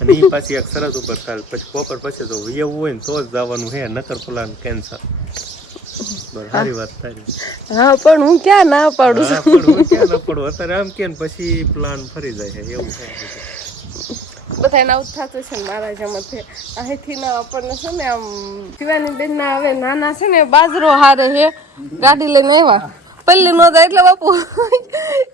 અને ઈ પાછી એક સરસ ઉપર થાય પછી બપોર પછી તો એવું હોય ને તો જ જવાનું હે નકર પ્લાન કેન્સલ. બરાબર સારી વાત થાય. હા પણ હું ક્યાં ના પાડું હા છું. પણ હું ક્યાં ન પડું અત્યારે આમ કે ને પછી પ્લાન ફરી જાય છે એવું થાય બધું. બધા એને આવું થતું છે ને મારા જમતે અહીંથી ના આપણને છે ને આમ શિવાની બેન ના હવે નાના છે ને બાજરો હારે હે ગાડી લઈને આવ્યા પલ્લી નો જાય એટલે બાપુ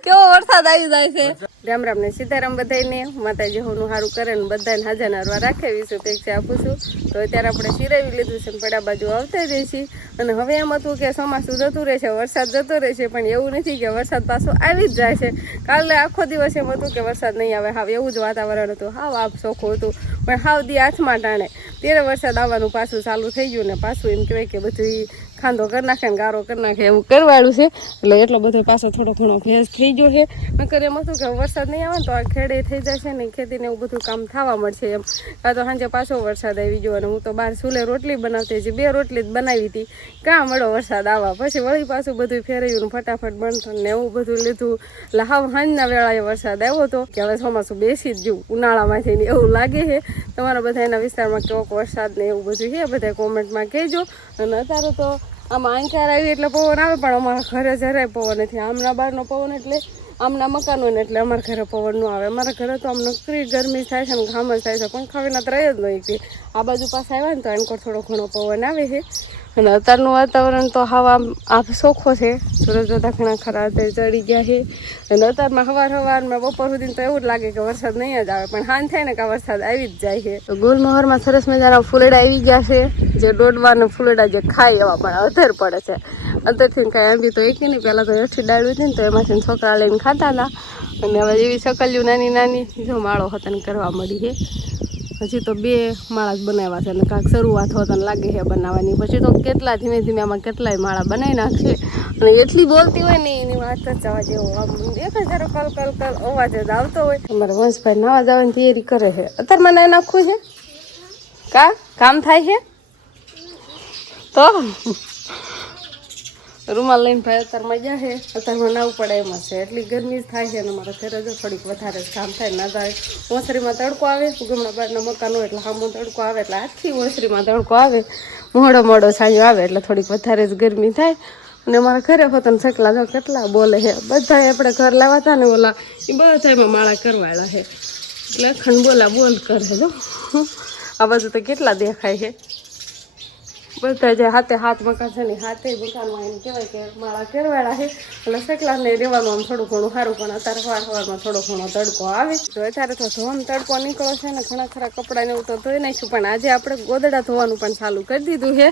કેવો વરસાદ આવી જાય છે. રામ રામ ને સીતારામ બધાને માતાજી હોનું સારું કરે ને બધાને હાજર નારવા રાખે વિશે અપેક્ષા આપું છું. તો અત્યારે આપણે સિરાવી લીધું છે પડા બાજુ આવતા જઈશી અને હવે એમ હતું કે ચોમાસું જતું રહેશે વરસાદ જતો રહેશે પણ એવું નથી કે વરસાદ પાછો આવી જ જાય છે. કાલે આખો દિવસ એમ હતું કે વરસાદ નહીં આવે હાવ એવું જ વાતાવરણ હતું હાવ આપ ચોખ્ખું હતું પણ હાવ દી હાથમાં ટાણે ત્યારે વરસાદ આવવાનું પાછું ચાલુ થઈ ગયું ને પાછું એમ કહેવાય કે બધું ખાંધો કરી નાખે ને ગારો કરી નાખે એવું કરવાળું છે એટલે એટલો બધો પાછો થોડો ઘણો ભેજ થઈ ગયો છે. નકર એમ હતું કે વરસાદ નહીં આવે ને તો આ ખેડે થઈ જશે ને ખેતીને એવું બધું કામ થવા મળશે એમ. કાં તો સાંજે પાછો વરસાદ આવી ગયો અને હું તો બહાર ચૂલે રોટલી બનાવતી હતી 2 રોટલી જ બનાવી હતી કાં મળો વરસાદ આવવા પછી વળી પાછું બધું ફેરવ્યું ને ફટાફટ બનતું ને એવું બધું લીધું એટલે હાવ સાંજના વેળાએ વરસાદ આવ્યો હતો કે હવે ચોમાસું બેસી જ જવું ઉનાળામાંથી ને એવું લાગે છે. તમારા બધા એના વિસ્તારમાં કેવો વરસાદ ને એવું બધું છે બધા કોમેન્ટમાં કહેજો. અને અત્યારે તો આમાં આંચાર આવી એટલે પવન આવે પણ અમારા ઘરે જરાય પવન નથી. આમના બહારનો પવન એટલે આમના મકાનો ને એટલે અમારા ઘરે પવન ન આવે. અમારા ઘરે તો આમ નકરી ગરમી થાય છે ને ઘામ જ થાય છે પણ ખવીના તો રહી જ નહીં. આ બાજુ પાસે આવ્યા ને તો એનકો થોડો ઘણો પવન આવે છે અને અત્યારનું વાતાવરણ તો હવા આપ ચોખ્ખો છે. સૂરજ બધા ઘણા ખરા ચડી ગયા છે અને અત્યારમાં સવારમાં બપોર સુધી તો એવું જ લાગે કે વરસાદ નહીં જ આવે પણ હાન થાય ને કે વરસાદ આવી જ જાય છે. તો ગુલમહોરમાં સરસ મજાના ફૂલડા આવી ગયા છે જે દોડવાના ફૂલડા જે ખાય એવા પણ અધર પડે છે. અંદરથી કાંઈ આંબી તો એકી નહીં પહેલાં તો હેઠી ડાળ્યું હતી ને તો એમાંથી છોકરા લઈને ખાતા હતા અને હવે એવી સકલિયું નાની નાની જો માળો હતન કરવા મળી છે. પછી તો 2 માળા જ બનાવ્યા છે અને કાંઈક શરૂઆત હોતને લાગે છે બનાવવાની પછી તો કેટલા ધીમે ધીમે આમાં કેટલાય માળા બનાવી નાખશે અને એટલી બોલતી હોય ને એની વાત જ જવા જેવો આમ એક હજારો કલ કલ કલ અવાજ જ આવતો હોય. અમારા વંશભાઈ નાવા જવાની તૈયારી કરે છે. અત્યારે મને નાખવું છે કામ થાય છે તો રૂમાલ લઈને ભાઈ અત્યારમાં ગયા છે અત્યારમાં નાવું પડે એમાં છે એટલી ગરમી જ થાય છે અને મારા ઘરે જો થોડીક વધારે જ કામ થાય ના થાય. ઓસરીમાં તડકો આવે ગમણા બારના મકાન હોય એટલે સામો તડકો આવે એટલે આખી ઓસરીમાં તડકો આવે મોડો સાંજો આવે એટલે થોડીક વધારે જ ગરમી થાય. અને મારા ઘરે હોતને સકલા જો કેટલા બોલે છે બધા આપણે ઘર લાવવા હતા ને ઓલા એ બધા એમાં માળા કરવાયેલા છે એટલે અખંડ બોલ કરે જો આ બાજુ તો કેટલા દેખાય છે. બધા જે હાથ મકાન છે ને હાથે મકાનમાં એમ કહેવાય કે માળા કરવાળા છે એટલે સકલાને રહેવાનું આમ થોડું ઘણું સારું પણ અત્યારે સવારમાં થોડો ઘણો તડકો આવે તો અત્યારે તો ધોમ તડકો નીકળો છે ને ઘણા ખરા કપડાને એવું તો ધોઈ નાખ્યું પણ આજે આપણે ગોદડા ધોવાનું પણ ચાલુ કરી દીધું છે.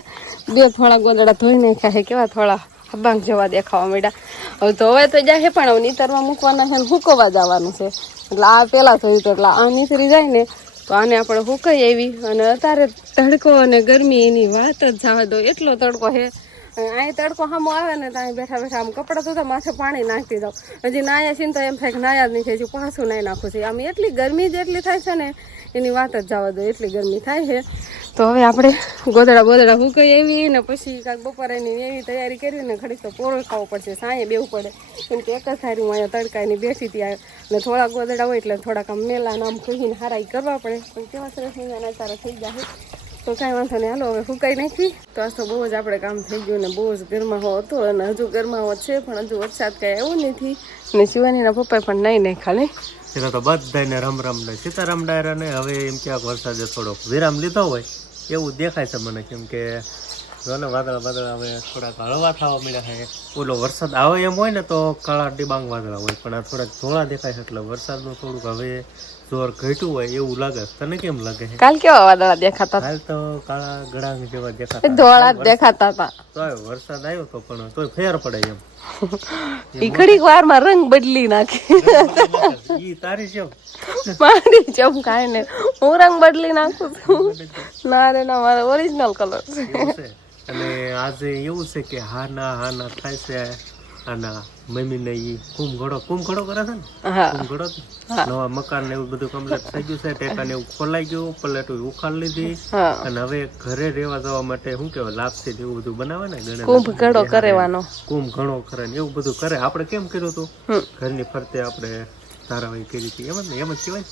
2 થોડા ગોદડા ધોઈ નાખ્યા છે કેવા થોડા હબાંગ જેવા દેખાવા માંડ્યા. હવે તો તો જાય પણ હવે નીતરમાં મૂકવાના છે ને હુકવવા જવાનું છે એટલે આ પહેલાં થયું તો એટલે આ નીતરી જાય ને તો આને આપણે હુકાઈ આવી અને અત્યારે તડકો અને ગરમી એની વાત જ જવા દો એટલો તડકો છે. અહીં તડકો સામો આવે ને તો અહીં બેઠા આમ કપડાં તો માથે પાણી નાખી દઉં હજી નાયા છીએ ને તો એમ થાય કે નાયા જ નહીં થાય પાછું નાહી નાખું છે. આમ એટલી ગરમી જ એટલી થાય છે ને એની વાત જ જવા દો એટલી ગરમી થાય છે. તો હવે આપણે ગોદડા હુકાઈ આવી ને પછી કાંઈક બપોરેની એવી તૈયારી કરી ને ઘડીક તો પોરો ખાવો પડશે સાંયે બેવું પડે કેમ કે એક જ થારી હું અહીંયા તડકાની બેસી ત્યાં અને થોડા ગોદડા હોય એટલે થોડાક આમ મેલા નામ કહીને હારાઈ કરવા પડે પણ કેવા સરસ મજાના સારા થઈ જાય તો કાંઈ વાંધો નહીં હાલો હવે ફૂંકાઈ નાખી. તો આ તો બહુ જ આપણે કામ થઈ ગયું ને બહુ જ ગરમાવો હતો અને હજુ ગરમાવો છે પણ હજુ વરસાદ કાંઈ એવું નથી ને શિવાનીના પપ્પાએ પણ નહીં ખાલી એના તો બધાને રામ ને સીતારામ ડાયરા ને હવે એમ ક્યાંક વરસાદે થોડોક વિરામ લીધો હોય એવું દેખાય છે મને કેમ કે જોને વાદળા હવે થોડાક હળવા થવા મળ્યા છે. ઓલો વરસાદ આવે એમ હોય ને તો કાળા ડિબાંગ વાદળા હોય પણ આ થોડાક ધોળા દેખાય છે એટલે વરસાદનું થોડુંક હવે જોર ઘટ્યું હોય એવું લાગે. તને કેમ લાગે છે? કાલ કેવા વાદળા દેખાતા? કાલ તો કાળા ગળાંગ જેવા દેખાતા ધોળા દેખાતા હતા. તોય વરસાદ આવ્યો તો પણ તોય ફેર પડે એમ ઈ ઘડીક વારમાં રંગ બદલી નાખે. ઈ તારી જેમ મારી જેમ કાંઈ ને હું રંગ બદલી નાખું છું ના રે ના મારો ઓરિજિનલ કલર છે. અને આજે એવું છે કે હાના થાય છે આના મમ્મી ને ઈ કુંભઘડો કરે છે ને કુંભઘડો નવા મકાન ને એવું બધું કમ્પ્લીટ થઈ ગયું છે. ટેકા ને એવું ખોલાઈ ગયું પલેટું ઉખાડ લીધી અને હવે ઘરે રહેવા જવા માટે શું કેવાય લાપસી એવું બધું બનાવે ને કુંભઘડો કરે ને એવું બધું કરે. આપણે કેમ કર્યું હતું ઘરની ફરતે આપણે તારા વહી કરી હતી એમ જ ને, એમ જ કહેવાય.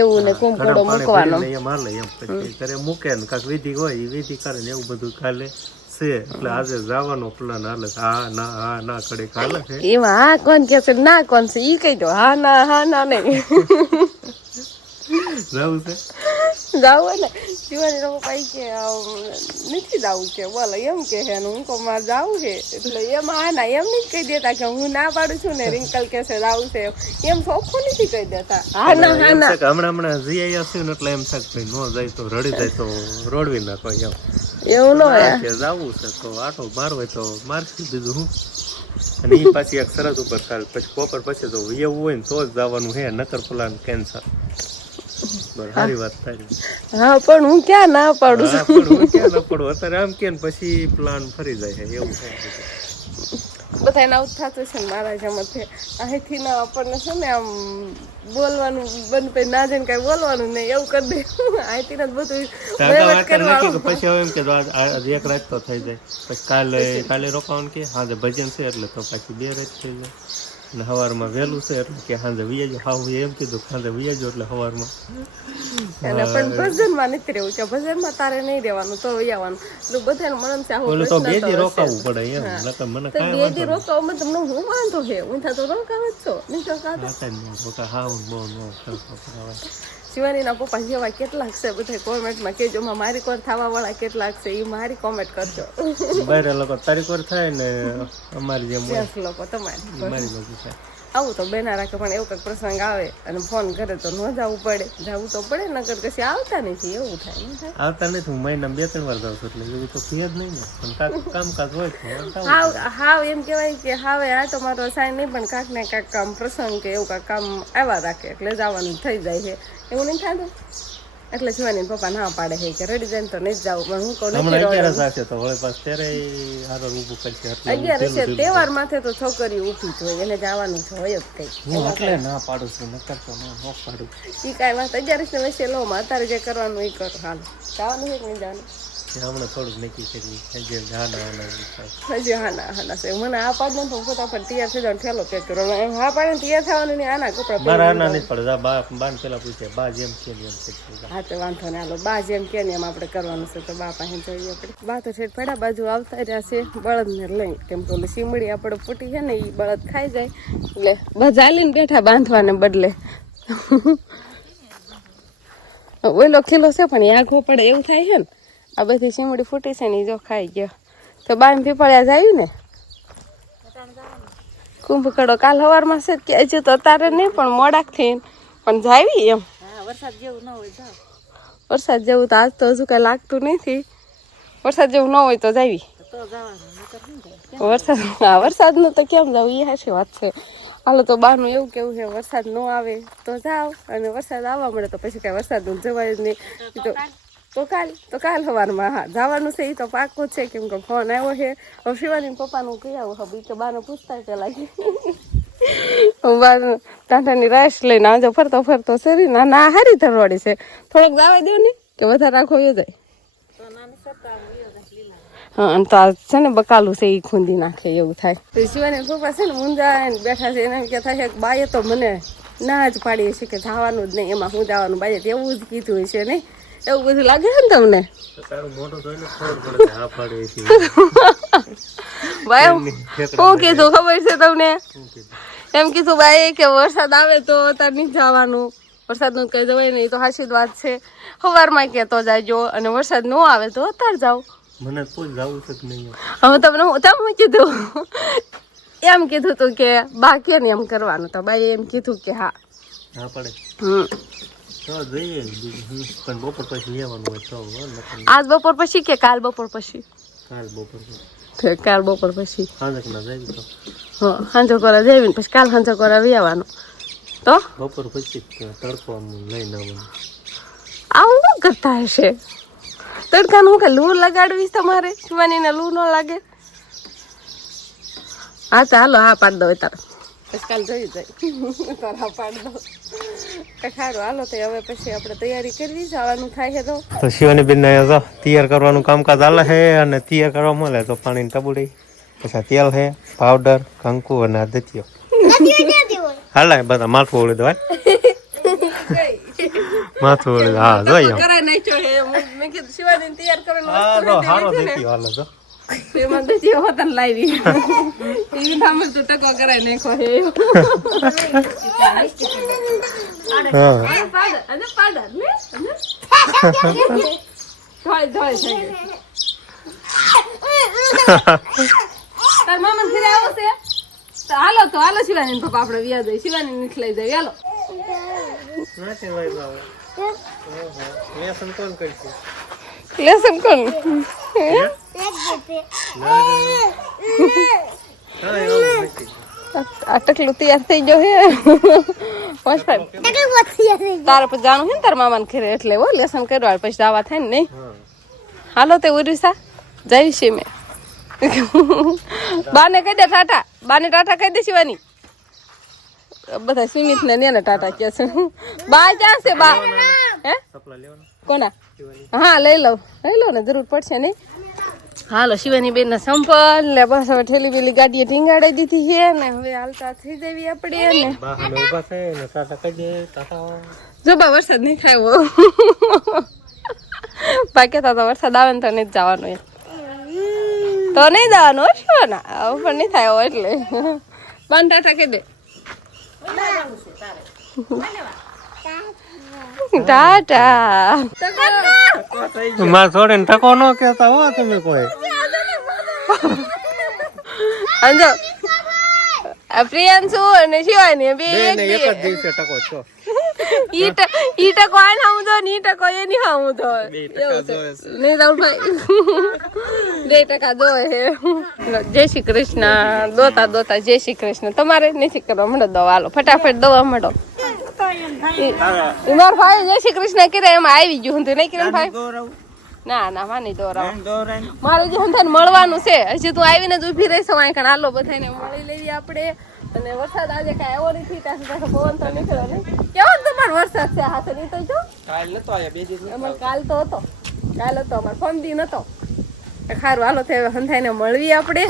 એવું ને કુંભકડો મૂકવાનો. એમ હાલે એમ પછી ઘરે મૂકે ને કાંઈક વિધિ હોય એ વિધિ કરે ને એવું બધું કાલે છે. એટલે આજે જવાનો પ્લાન હાલે છે. હા ના કડે હાલે છે. એમાં હા કોણ કે છે ના કોણ છે ઈ કહી દો. હા ના નહીં જવું છે. જાવું ને શિવાની નો પપ્પા ઈ કે નથી જાવું કે બોલો એમ કે હે ને હું કહું મારે જાવું છે. એટલે એમાં હા ના એમ નથી કહી દેતા કે હું ના પાડું છું ને રિંકલ કે છે જાવું છે એમ ચોખ્ખું નથી કહી દેતા. હા ના હમણાં જઈ આવ્યા છે ને એટલે એમ થાય કે ન જાય તો રડી જાય તો રોડવી નાખો એમ. એવું ન હોય કે જાવું છે તો આટો મારવો હોય તો મારશું બીજું હું. અને એ પાછી એક શરત ઉપર ચાલ પછી બપોર પછી તો એવું હોય ને તો જ જવાનું હે, નકર પ્લાન કેન્સલ. સારી વાત થાય. હા પણ હું ક્યાં ના પાડું છું. પણ હું ક્યાં ના પડું અત્યારે આમ કે પછી પ્લાન ફરી જાય છે એવું થાય. બધા આવું થતું છે ને મારા જમત અહીંથી ના આપણને છે ને આમ બોલવાનું બંધ પછી ના જઈને કઈ બોલવાનું નહીં એવું કરી દે. અહીંથી ને બધું પછી હવે એમ કે એક રાત તો થઈ જાય પછી કાલે રોકાવાનું કે સાંજે ભજન છે એટલે તો પાછી 2 રાત થઈ જાય. ને સવારમાં વહેલું છે એટલે કે સાંજે વિયાજો. હા એમ કીધું સાંજે વિયાજો એટલે સવારમાં. પણ ભજનમાં નથી રહેવું છે. ભજનમાં તારે નહીં રહેવાનું તો આવવાનું. એટલે બધાને મન છે આવું તો 2 દી રોકાવું પડે એમ. નકર મને તો 2 દી રોકાવામાં તમને હું વાંધો છે હું તો રોકાવે જ છો નહીં તો શિવાનીના પપ્પા જેવા કેટલાક છે બધા કોમેન્ટમાં કેજો મારી કોર થવા વાળા કેટલાક છે એ મારી કોમેન્ટ કરજો. બહાર લોકો તારી કોર થાય ને અમારી જેમ લોકો તમારી આવું તો બેના રાખે પણ એવું કંઈક પ્રસંગ આવે અને ફોન કરે તો ન જવું પડે. જવું તો પડે નકર કશી આવતા નથી એવું થાય. આવતા નથી. હું મહિનામાં 2-3 વાર જાઉં છું એટલે એવું તો ફી જ નહીં ને. પણ કામકાજ હોય તો હાવ એમ કહેવાય કે હાવે આ તો મારો સાઈન નહીં પણ કાંક ને કાંક કામ પ્રસંગ કે એવું કાંક કામ આવ્યા રાખે એટલે જવાનું થઈ જાય છે એવું નહીં થતું. એટલે શિવાની પપ્પા ના પાડે છે કે રડી જાય તો નહીં જવું પણ હું કહું નથી. 11 છે તહેવાર માથે તો છોકરી ઉઠી જ હોય એને જવાનું છે હોય જ કઈ. એટલે ના પાડું છું નકર તો ન પાડું. ઈ કાંઈ વાત 11 ને વચ્ચે લો માં અત્યારે જે કરવાનું એ કરો. હાલ જવાનું છે કે નહીં જવાનું હમણાં થોડુંક નક્કી કરી હજી હા ના છે. મને આ પાડ ને તો ફટાફટ તૈયાર થઈ જવાનું ઠેલો પેક કરો. હા પાડે ને તૈયાર થવાનું નહીં આના કપડા મારા આના નહીં પડે. બાન પેલા પૂછે બા જેમ છે એમ છે. હા તો વાંધો ને હાલો બા જેમ કે ને એમ આપણે કરવાનું છે તો બા પાસે જોઈએ આપણે. બા તો છેટ પડા બાજુ આવતા રહ્યા છે બળદને લઈ કેમ કે ઓલી સીમડી આપણે ફૂટી છે ને એ બળદ ખાઈ જાય એટલે બસ હાલીને બેઠા બાંધવાને બદલે ઓલો ખીલો છે પણ આખો પડે એવું થાય છે ને. આ બધી સીમડી ફૂટી છે ને એ જો ખાઈ ગયો તો બામ પીપળ્યા જાય ને કુંભકડો કાલ સવારમાં છે કે હજુ તો તારે નહીં પણ મોડાક થઈ પણ જાવી એમ. વરસાદ જેવું તો આજ તો હજુ કઈ લાગતું નથી. વરસાદ જેવું ન હોય તો જાવી વરસાદનું તો કેમ જાવ એ સાચી વાત છે. હાલો તો બહારનું એવું કેવું છે વરસાદ ન આવે તો જાવ અને વરસાદ આવવા મળે તો પછી કાંઈ વરસાદનું જવાય જ નહીં. તો કાલ સવારમાં હા જવાનું છે એ તો પાક્કું છે કેમ કે ફોન આવ્યો છે. હવે શિવાની પપ્પાનું કહી આવું હવે કે બાને પૂછતા પેલા હું બાર ટાંટાની રાઈસ લઈને આવજો ફરતો સરી ના હારી ધરવાડી છે થોડોક જવા દો ને કે વધારે રાખો એ જાય. હા અને તો છે ને બકાલું છે એ ખૂંદી નાખે એવું થાય. શિવાની પપ્પા છે ને મુંજા બેઠા છે એને કે થાય કે બાએ તો મને ના જ પાડીએ છે કે જવાનું જ નહીં એમાં હું જવાનું બાએ એવું જ કીધું છે નહીં એવું બધું લાગે છે ને તમને. ભાઈ શું કીધું ખબર છે તમને એમ કીધું ભાઈ કે વરસાદ આવે તો તાર નહીં જવાનું. વરસાદનું કઈ જવાય નહીં તો હાચી વાત છે. સવારમાં કે તો જાજો અને વરસાદ ન આવે તો અત્યારે જાવ. મને કોઈ જવું છે કે નહીં. હવે તમે કીધું એમ કીધું તું કે બા કે ને એમ કરવાનું તો બાઈ એમ કીધું કે હા પડે. પણ બપોર પછી લેવાનું હોય તો આજ બપોર પછી કે કાલ બપોર પછી. કાલ બપોર પછી સાંજે કોરા જઈને પછી કાલ સાંજે કોરા આવવાનું તો બપોર પછી તડકો લઈને આવું શું કરતા હશે. તડકાનું હું કે લૂ લગાડવીશ તમારે શિવાનીને લૂ ન લાગે. હા ચાલો હા પાડ દો તારે પછી કાલ જોઈ જાય તારા પાડ દો સારું હાલો તો હવે પછી આપણે તૈયારી કરવી જવાનું થાય છે તો શિવાની બેન તૈયાર કરવાનું કામકાજ હાલે છે અને તૈયાર કરવા મળે તો પાણીની ટબુડી પછી તેલ છે પાવડર કંકુ અને આદત્યો હાલા બધા માથું ઓળી દો માથું ઓળી દો હા જોઈએ કરાય નાખ્યો હે મેં કીધું શિવાની તૈયાર કરવાનો હા તો હારો દેખી હાલો તો એમાં દજી હોતન લાવી ઈ થામલ તો ટકો કરાય નાખ્યો હે હા પાડર ને ધોય ધોય થઈ ગઈ તાર મામા ઘરે આવો છે તો હાલો શિવાની પપ્પા આપણે વ્યા જાય શિવાની નીચ લઈ જાય હાલો નાચે લઈ જાવ લેસન કોણ કરશે લેસન કોણ આ ટકલું તૈયાર થઈ ગયો હે તારે પછી જાણું છે ને તાર મામા ને ઘરે એટલે હો લેસન કરવા પછી દાવા થાય ને નહીં હાલો તે ઉરીસા જઈ છે મેં બાને કહી દે ટાટા બાને ટાટા કહી દે શિવાની બધા સુમિત ને ને ટાટા કે છે બા ક્યાં છે બા હે કોના હા લઈ લો ને જરૂર પડશે નહીં હાલો શિવાની બેન ના સંપલ ને બસ હવે ઠેલી બેલી ગાડીએ ટીંગાડી દીધી છે ને હવે હાલતા થઈ જવી આપણે ને જો બા વરસાદ નહીં ખાયો બાકી તો વરસાદ આવે ને તો નહીં જવાનું તો નહીં જવાનું શું ના પણ નહીં થાય એટલે બાન ટાટા કહી દે ટાટા મારે થોડે ટકો ન કેતા હો તમે કોઈ અંજો પ્રિયાંશુ અને શિવાની બે એક જ દિવસે ટકો છો ઈ ટકો આને હું દો ને ઈ ટકો એની હા હું દો નહીં રાહુલભાઈ 2% દો હે જય શ્રી કૃષ્ણ દોતા જય શ્રી કૃષ્ણ તમારે નથી કરવા મળો દો હાલો ફટાફટ દવા મળો મારો ભાઈ જય શ્રી કૃષ્ણ કરે એમાં આવી ગયું હું નહીં કિરણ ભાઈ ના માની દોરાવ મારે જે હું મળવાનું છે હજી તું આવીને જ ઉભી રહીશ અહીં કણ હાલો બધાને મળી લેવી આપણે અને વરસાદ આજે કઈ આવ્યો નથી પાસે પવન તો નીકળ્યો નહીં કેવો તમારો વરસાદ છે હાથે નહીં તો જો કાલ નતો આયા 2 દિવસ અમાર કાલ હતો અમાર ફોનથી નતો ખારું હાલો તે હંધાઈને મળવી આપણે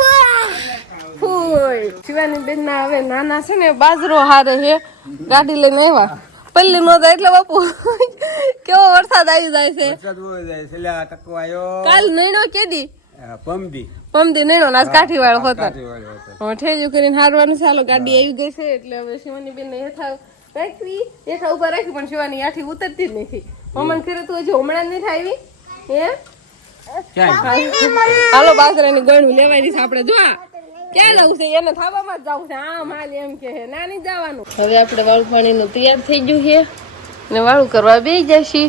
ફૂલ શિવાની બેન ના હવે નાના છે ને બાજરો હારે હે ગાડી લઈને આવ્યા પલ્લી નો જાય એટલે બાપુ કેવો વરસાદ આવી જાય છે કાલ નૈનો કેદી પમદી નૈનો આજ કાઠી વાળો હતો ઠેજુ કરીને હારવાનું ચાલો ગાડી આવી ગઈ છે એટલે હવે શિવાની બેન ને હેઠા રાખવી હેઠા ઉભા રાખી પણ શિવાની આઠી ઉતરતી જ નથી મમ્મી ઘરે તું હજી હમણાં નથી આવી હે હાલો બાજરાની ગણું લેવાની છે આપણે જો ક્યાં જવું છે એને થાવામાં જ જવું છે આમ હાલ એમ કે નાની જવાનું હવે આપણે વાળું પાણીનું તૈયાર થઈ ગયું છે ને વાળું કરવા બે જશે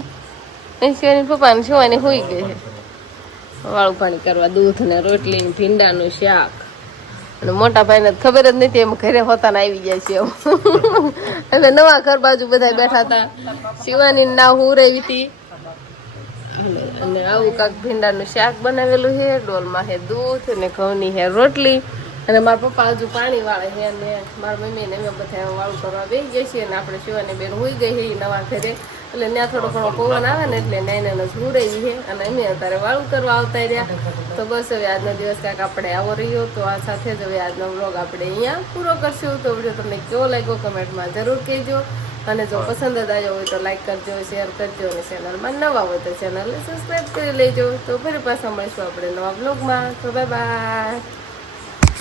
શિવાની પપ્પા ને શિવાની હોઈ ગઈ છે વાળું પાણી કરવા દૂધ ને રોટલી ને ભીંડાનું શાક અને મોટા ભાઈને ખબર જ નથી એમ ઘરે હોતા ને આવી જાય છે એવું એટલે નવા ઘર બાજુ બધા બેઠા હતા શિવાની ના હું રહી હતી અને આવું કાંક ભીંડાનું શાક બનાવેલું છે ડોલમાં છે દૂધ અને ઘઉંની છે રોટલી અને મારા પપ્પા હજુ પાણી વાળે છે અને મારા મમ્મી ને અમે બધા વાળું કરવા બેસી ગયા છીએ અને આપણે શિવાની બેન હોઈ ગઈ છે નવા ઘરે એટલે ત્યાં થોડો ઘણો પવન આવે ને એટલે નાઈને સુરેવી છે અને અમે અત્યારે વાળું કરવા આવતા રહ્યા તો બસ હવે આજનો દિવસ કાંઈક આપણે આવો રહ્યો તો આ સાથે જ હવે આજનો વ્લોગ આપણે અહીંયા પૂરો કરશું તો વિડીયો તમને કેવો લાગ્યો કમેન્ટમાં જરૂર કહેજો અને જો પસંદ જ આવ્યો હોય તો લાઈક કરજો શેર કરજો અને ચેનલમાં નવા હોય તો ચેનલને સબસ્ક્રાઈબ કરી લેજો તો ફરી પાછા મળીશું આપણે નવા બ્લોગમાં તો બાય બાય.